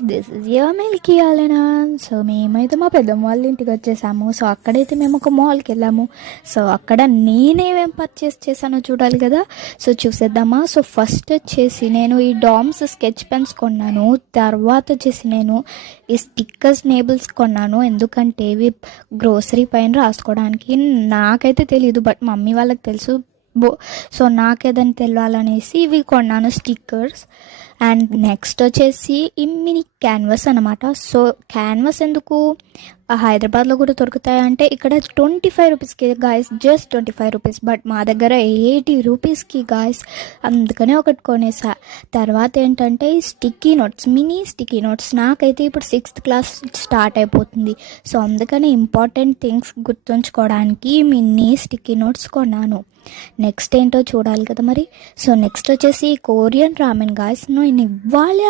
Guys, this is your milky Alena. So మేమైతే మా పెద్దమ్మ వాళ్ళ ఇంటికి వచ్చేసాము. సో అక్కడైతే మేము ఒక మాల్కి వెళ్ళాము. సో అక్కడ నేనేమేం పర్చేస్ చేశానో చూడాలి కదా. సో చూసేద్దామా. సో ఫస్ట్ వచ్చేసి నేను ఈ డామ్స్ స్కెచ్ పెన్స్ కొన్నాను. తర్వాత వచ్చేసి నేను ఈ స్టిక్కర్స్ నేబుల్స్ కొన్నాను. ఎందుకంటే ఇవి గ్రోసరీ పైన రాసుకోవడానికి. నాకైతే తెలియదు, బట్ మమ్మీ వాళ్ళకి తెలుసు. సో నాకేదని తెలియాలనేసి ఇవి కొన్నాను, స్టిక్కర్స్. అండ్ నెక్స్ట్ వచ్చేసి ఈ మినీ క్యాన్వాస్ అనమాట. సో క్యాన్వాస్ ఎందుకు హైదరాబాద్లో కూడా దొరుకుతాయి అంటే, ఇక్కడ 25 రూపీస్కి గాయస్, జస్ట్ 25 రూపీస్. బట్ మా దగ్గర 80 రూపీస్కి గాయస్, అందుకనే ఒకటి కొనేసా. తర్వాత ఏంటంటే ఈ sticky notes, mini sticky notes. నాకైతే ఇప్పుడు 6th క్లాస్ స్టార్ట్ అయిపోతుంది. సో అందుకనే ఇంపార్టెంట్ థింగ్స్ గుర్తుంచుకోవడానికి మినీ స్టిక్కీ నోట్స్ కొన్నాను. నెక్స్ట్ ఏంటో చూడాలి కదా మరి. సో నెక్స్ట్ వచ్చేసి కొరియన్ రామెన్ గాయస్. నేను ఇవ్వాలి